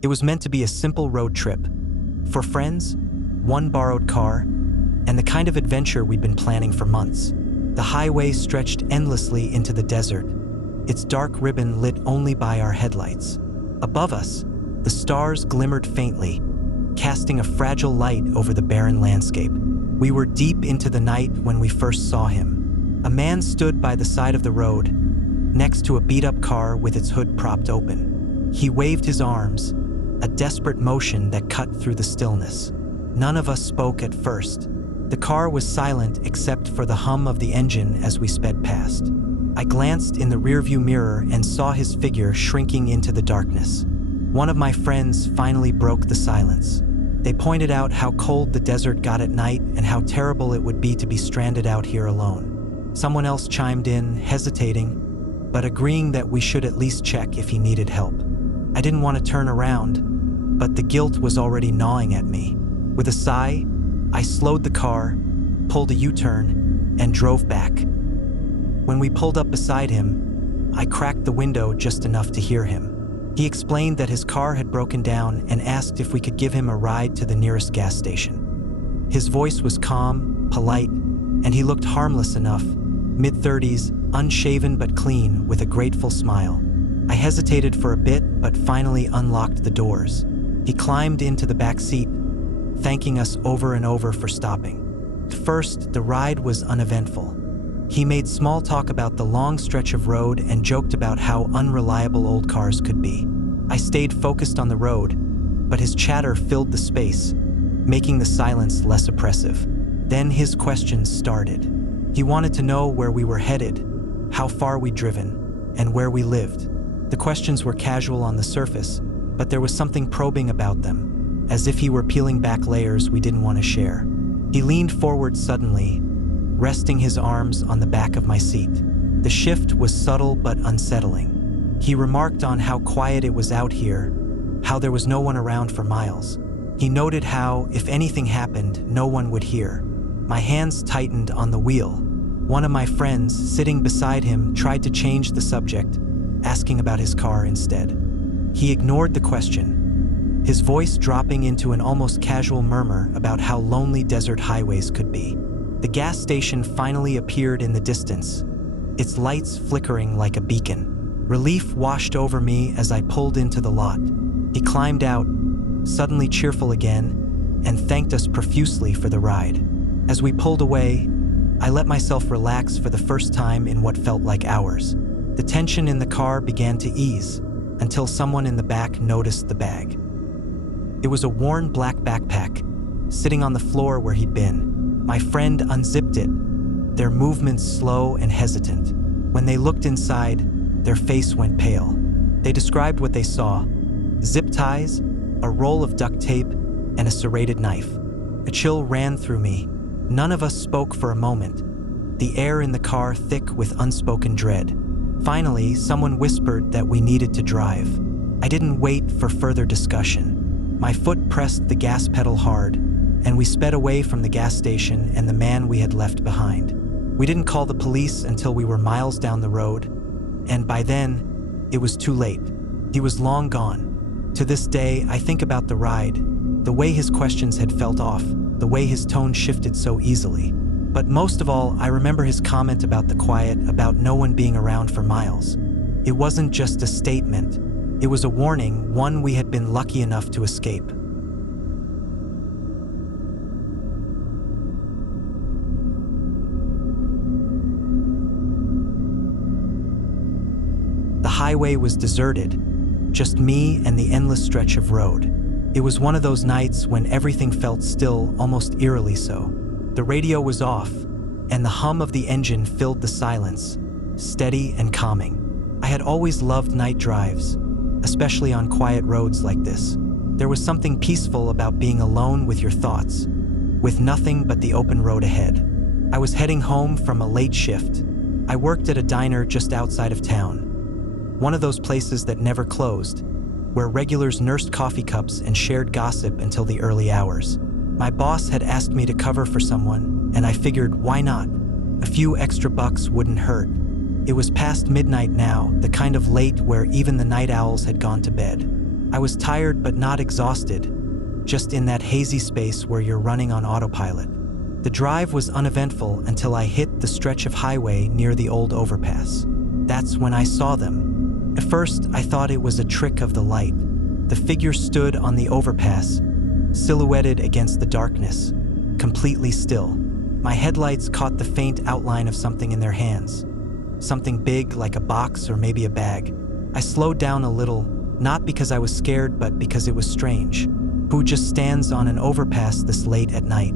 It was meant to be a simple road trip. For friends, one borrowed car, and the kind of adventure we'd been planning for months. The highway stretched endlessly into the desert, its dark ribbon lit only by our headlights. Above us, the stars glimmered faintly, casting a fragile light over the barren landscape. We were deep into the night when we first saw him. A man stood by the side of the road, next to a beat-up car with its hood propped open. He waved his arms, a desperate motion that cut through the stillness. None of us spoke at first. The car was silent except for the hum of the engine as we sped past. I glanced in the rearview mirror and saw his figure shrinking into the darkness. One of my friends finally broke the silence. They pointed out how cold the desert got at night and how terrible it would be to be stranded out here alone. Someone else chimed in, hesitating, but agreeing that we should at least check if he needed help. I didn't want to turn around, but the guilt was already gnawing at me. With a sigh, I slowed the car, pulled a U-turn, and drove back. When we pulled up beside him, I cracked the window just enough to hear him. He explained that his car had broken down and asked if we could give him a ride to the nearest gas station. His voice was calm, polite, and he looked harmless enough, mid-30s, unshaven but clean, with a grateful smile. I hesitated for a bit, but finally unlocked the doors. He climbed into the back seat, thanking us over and over for stopping. At first, the ride was uneventful. He made small talk about the long stretch of road and joked about how unreliable old cars could be. I stayed focused on the road, but his chatter filled the space, making the silence less oppressive. Then his questions started. He wanted to know where we were headed, how far we'd driven, and where we lived. The questions were casual on the surface, but there was something probing about them, as if he were peeling back layers we didn't want to share. He leaned forward suddenly, resting his arms on the back of my seat. The shift was subtle but unsettling. He remarked on how quiet it was out here, how there was no one around for miles. He noted how, if anything happened, no one would hear. My hands tightened on the wheel. One of my friends, sitting beside him, tried to change the subject, asking about his car instead. He ignored the question, his voice dropping into an almost casual murmur about how lonely desert highways could be. The gas station finally appeared in the distance, its lights flickering like a beacon. Relief washed over me as I pulled into the lot. He climbed out, suddenly cheerful again, and thanked us profusely for the ride. As we pulled away, I let myself relax for the first time in what felt like hours. The tension in the car began to ease, until someone in the back noticed the bag. It was a worn black backpack, sitting on the floor where he'd been. My friend unzipped it, their movements slow and hesitant. When they looked inside, their face went pale. They described what they saw: zip ties, a roll of duct tape, and a serrated knife. A chill ran through me. None of us spoke for a moment, the air in the car thick with unspoken dread. Finally, someone whispered that we needed to drive. I didn't wait for further discussion. My foot pressed the gas pedal hard, and we sped away from the gas station and the man we had left behind. We didn't call the police until we were miles down the road, and by then, it was too late. He was long gone. To this day, I think about the ride, the way his questions had felt off, the way his tone shifted so easily. But most of all, I remember his comment about the quiet, about no one being around for miles. It wasn't just a statement. It was a warning, one we had been lucky enough to escape. The highway was deserted, just me and the endless stretch of road. It was one of those nights when everything felt still, almost eerily so. The radio was off, and the hum of the engine filled the silence, steady and calming. I had always loved night drives, especially on quiet roads like this. There was something peaceful about being alone with your thoughts, with nothing but the open road ahead. I was heading home from a late shift. I worked at a diner just outside of town, one of those places that never closed, where regulars nursed coffee cups and shared gossip until the early hours. My boss had asked me to cover for someone, and I figured, why not? A few extra bucks wouldn't hurt. It was past midnight now, the kind of late where even the night owls had gone to bed. I was tired but not exhausted, just in that hazy space where you're running on autopilot. The drive was uneventful until I hit the stretch of highway near the old overpass. That's when I saw them. At first, I thought it was a trick of the light. The figure stood on the overpass, silhouetted against the darkness, completely still. My headlights caught the faint outline of something in their hands. Something big, like a box or maybe a bag. I slowed down a little, not because I was scared, but because it was strange. Who just stands on an overpass this late at night?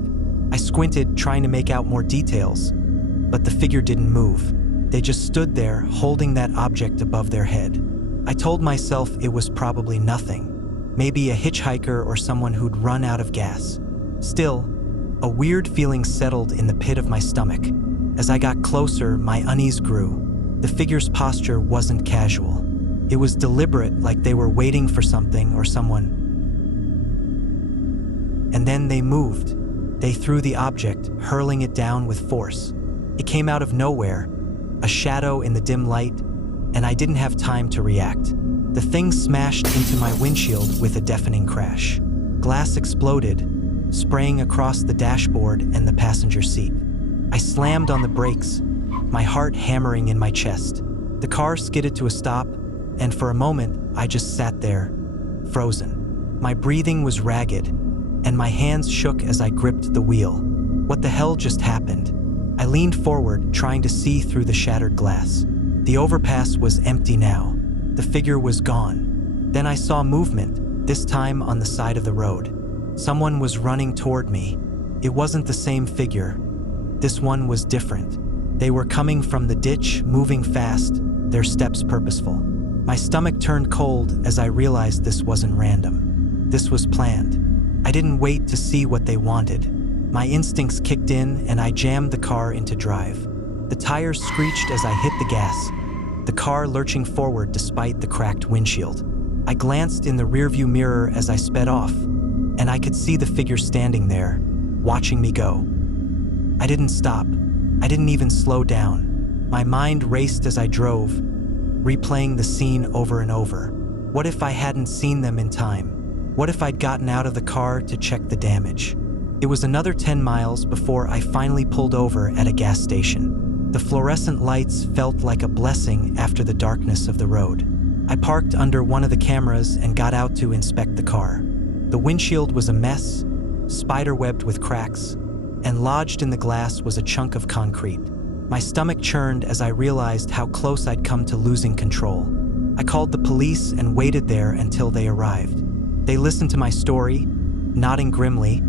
I squinted, trying to make out more details, but the figure didn't move. They just stood there, holding that object above their head. I told myself it was probably nothing. Maybe a hitchhiker or someone who'd run out of gas. Still, a weird feeling settled in the pit of my stomach. As I got closer, my unease grew. The figure's posture wasn't casual. It was deliberate, like they were waiting for something or someone. And then they moved. They threw the object, hurling it down with force. It came out of nowhere, a shadow in the dim light, and I didn't have time to react. The thing smashed into my windshield with a deafening crash. Glass exploded, spraying across the dashboard and the passenger seat. I slammed on the brakes, my heart hammering in my chest. The car skidded to a stop, and for a moment, I just sat there, frozen. My breathing was ragged, and my hands shook as I gripped the wheel. What the hell just happened? I leaned forward, trying to see through the shattered glass. The overpass was empty now. The figure was gone. Then I saw movement, this time on the side of the road. Someone was running toward me. It wasn't the same figure. This one was different. They were coming from the ditch, moving fast, their steps purposeful. My stomach turned cold as I realized this wasn't random. This was planned. I didn't wait to see what they wanted. My instincts kicked in and I jammed the car into drive. The tires screeched as I hit the gas, the car lurching forward despite the cracked windshield. I glanced in the rearview mirror as I sped off, and I could see the figure standing there, watching me go. I didn't stop. I didn't even slow down. My mind raced as I drove, replaying the scene over and over. What if I hadn't seen them in time? What if I'd gotten out of the car to check the damage? It was another 10 miles before I finally pulled over at a gas station. The fluorescent lights felt like a blessing after the darkness of the road. I parked under one of the cameras and got out to inspect the car. The windshield was a mess, spider-webbed with cracks, and lodged in the glass was a chunk of concrete. My stomach churned as I realized how close I'd come to losing control. I called the police and waited there until they arrived. They listened to my story, nodding grimly,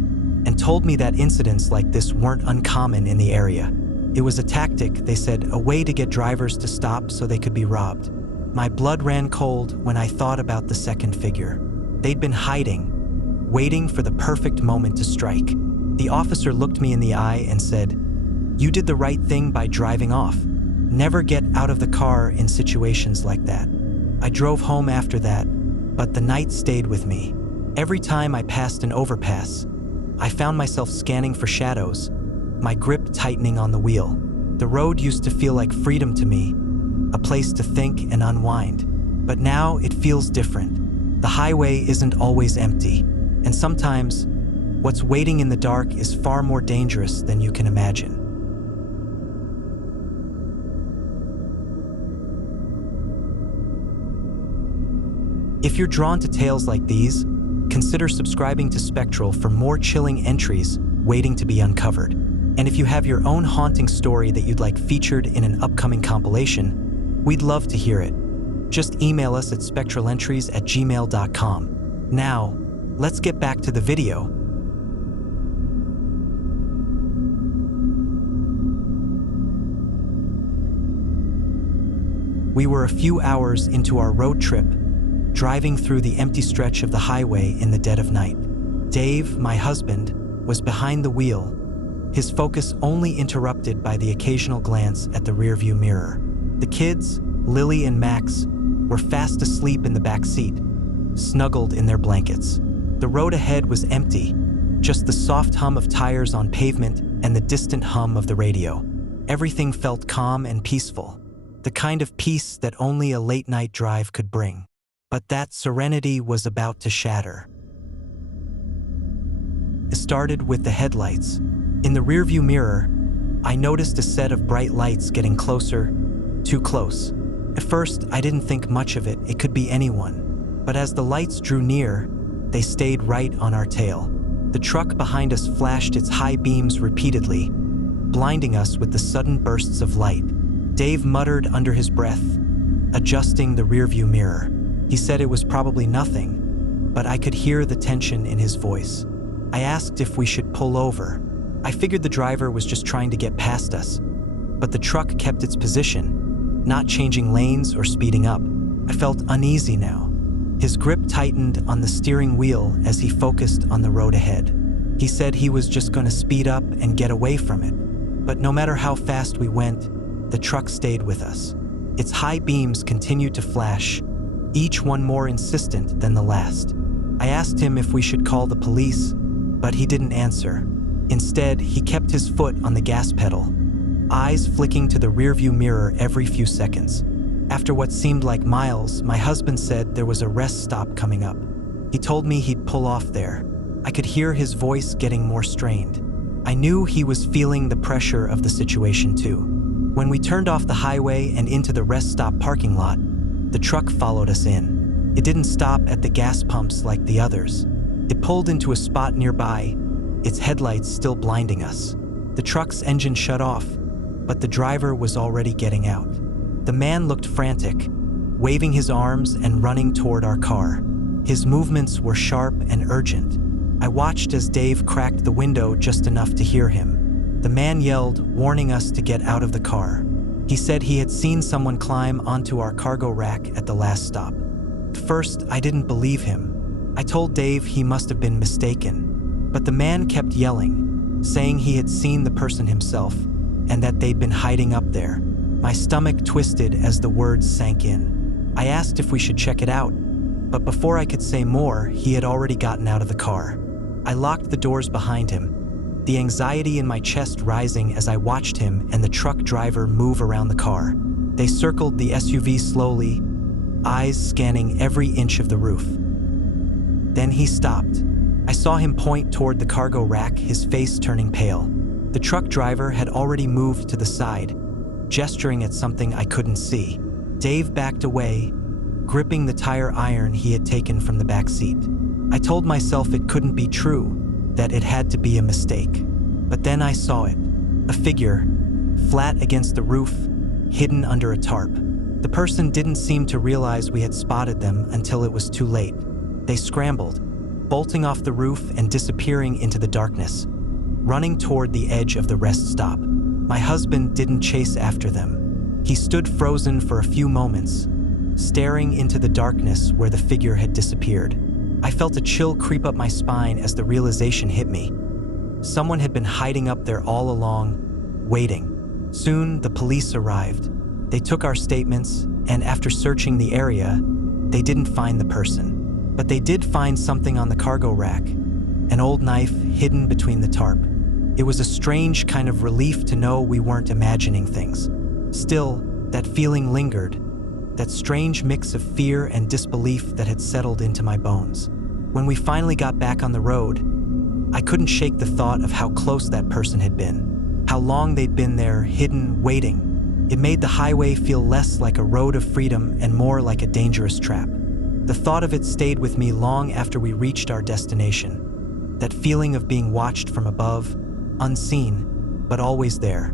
and told me that incidents like this weren't uncommon in the area. It was a tactic, they said, a way to get drivers to stop so they could be robbed. My blood ran cold when I thought about the second figure. They'd been hiding, waiting for the perfect moment to strike. The officer looked me in the eye and said, "You did the right thing by driving off. Never get out of the car in situations like that." I drove home after that, but the night stayed with me. Every time I passed an overpass, I found myself scanning for shadows, my grip tightening on the wheel. The road used to feel like freedom to me, a place to think and unwind. But now it feels different. The highway isn't always empty, and sometimes what's waiting in the dark is far more dangerous than you can imagine. If you're drawn to tales like these, consider subscribing to Spectral for more chilling entries waiting to be uncovered. And if you have your own haunting story that you'd like featured in an upcoming compilation, we'd love to hear it. Just email us at spectralentries@gmail.com. Now, let's get back to the video. We were a few hours into our road trip, driving through the empty stretch of the highway in the dead of night. Dave, my husband, was behind the wheel, his focus only interrupted by the occasional glance at the rearview mirror. The kids, Lily and Max, were fast asleep in the back seat, snuggled in their blankets. The road ahead was empty, just the soft hum of tires on pavement and the distant hum of the radio. Everything felt calm and peaceful, the kind of peace that only a late-night drive could bring. But that serenity was about to shatter. It started with the headlights. In the rearview mirror, I noticed a set of bright lights getting closer, too close. At first, I didn't think much of it. It could be anyone. But as the lights drew near, they stayed right on our tail. The truck behind us flashed its high beams repeatedly, blinding us with the sudden bursts of light. Dave muttered under his breath, adjusting the rearview mirror. He said it was probably nothing, but I could hear the tension in his voice. I asked if we should pull over. I figured the driver was just trying to get past us, but the truck kept its position, not changing lanes or speeding up. I felt uneasy now. His grip tightened on the steering wheel as he focused on the road ahead. He said he was just going to speed up and get away from it. But no matter how fast we went, the truck stayed with us. Its high beams continued to flash, each one more insistent than the last. I asked him if we should call the police, but he didn't answer. Instead, he kept his foot on the gas pedal, eyes flicking to the rearview mirror every few seconds. After what seemed like miles, my husband said there was a rest stop coming up. He told me he'd pull off there. I could hear his voice getting more strained. I knew he was feeling the pressure of the situation too. When we turned off the highway and into the rest stop parking lot, the truck followed us in. It didn't stop at the gas pumps like the others. It pulled into a spot nearby, its headlights still blinding us. The truck's engine shut off, but the driver was already getting out. The man looked frantic, waving his arms and running toward our car. His movements were sharp and urgent. I watched as Dave cracked the window just enough to hear him. The man yelled, warning us to get out of the car. He said he had seen someone climb onto our cargo rack at the last stop. At first, I didn't believe him. I told Dave he must have been mistaken. But the man kept yelling, saying he had seen the person himself, and that they'd been hiding up there. My stomach twisted as the words sank in. I asked if we should check it out, but before I could say more, he had already gotten out of the car. I locked the doors behind him, the anxiety in my chest rising as I watched him and the truck driver move around the car. They circled the SUV slowly, eyes scanning every inch of the roof. Then he stopped. I saw him point toward the cargo rack, his face turning pale. The truck driver had already moved to the side, gesturing at something I couldn't see. Dave backed away, gripping the tire iron he had taken from the back seat. I told myself it couldn't be true, that it had to be a mistake. But then I saw it, a figure, flat against the roof, hidden under a tarp. The person didn't seem to realize we had spotted them until it was too late. They scrambled, bolting off the roof and disappearing into the darkness, running toward the edge of the rest stop. My husband didn't chase after them. He stood frozen for a few moments, staring into the darkness where the figure had disappeared. I felt a chill creep up my spine as the realization hit me. Someone had been hiding up there all along, waiting. Soon, the police arrived. They took our statements, and after searching the area, they didn't find the person. But they did find something on the cargo rack, an old knife hidden between the tarp. It was a strange kind of relief to know we weren't imagining things. Still, that feeling lingered, that strange mix of fear and disbelief that had settled into my bones. When we finally got back on the road, I couldn't shake the thought of how close that person had been, how long they'd been there, hidden, waiting. It made the highway feel less like a road of freedom and more like a dangerous trap. The thought of it stayed with me long after we reached our destination. That feeling of being watched from above, unseen, but always there.